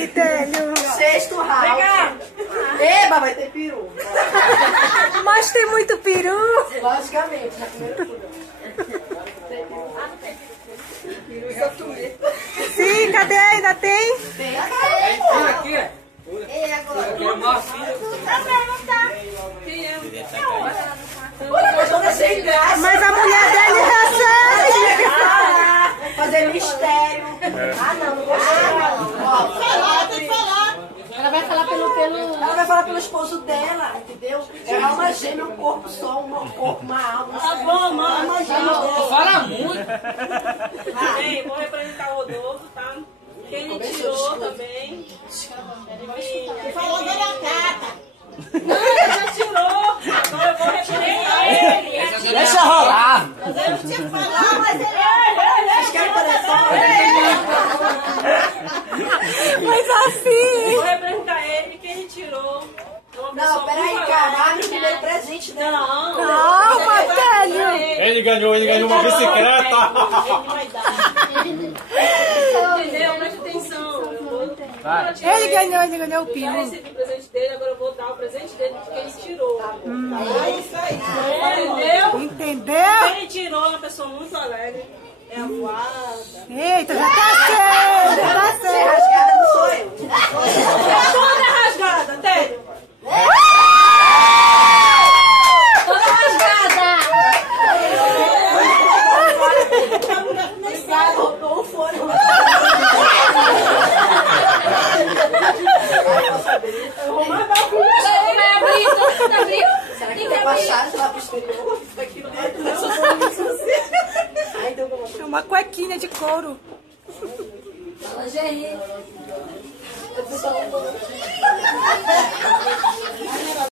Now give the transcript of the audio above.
aí, Télio. Sexto round. Eba, vai ter peru. Mas tem muito peru. Logicamente, na primeira fura. Sim, cadê? Ainda tem? Tem Aqui, ó. E agora? Tu também não tá. Toda sem graça. Mas a mulher dele recebe. Fazer mistério. Ah, não, não gostei. Falar, tem que falar. Ela vai falar Ela vai falar pelo esposo dela, entendeu? É uma gêmea, um corpo só, um corpo, uma alma. Tá bom, mano, uma gêmea. Fala muito. Bem, vou representar o Rodolfo, tá? Quem ele tirou também. Ele falou da batata. Não, ele já tirou. Agora eu vou representar ele. Deixa rolar. Eu não tinha que falar, mas ele Vocês querem palestra? Mas assim. Vou representar ele. Quem ele tirou. É uma pessoa Não, peraí, muito cara. alegre. Abre o primeiro presente dela. Não. Calma, Télio. Ele ganhou uma bicicleta. Ele vai dar. Entendeu? Presta atenção. Vai. Ele ganhou o Já peru. recebi o presente dele, agora eu vou dar o presente dele que ele tirou. É isso aí. Entendeu? Entendeu? Quem ele tirou é uma pessoa muito alegre. É avoada. Eita, já tá certo, já tá Ser certo. rasgada não sou eu. Toda rasgada, Télio. Toda rasgada. Roubou o fone. Eu vou mandar o filho. Será que vai baixar lá pro exterior? Aqui dentro, eu só vou Ai, deu uma É uma cuequinha de couro. lingerie. Eu vou dar um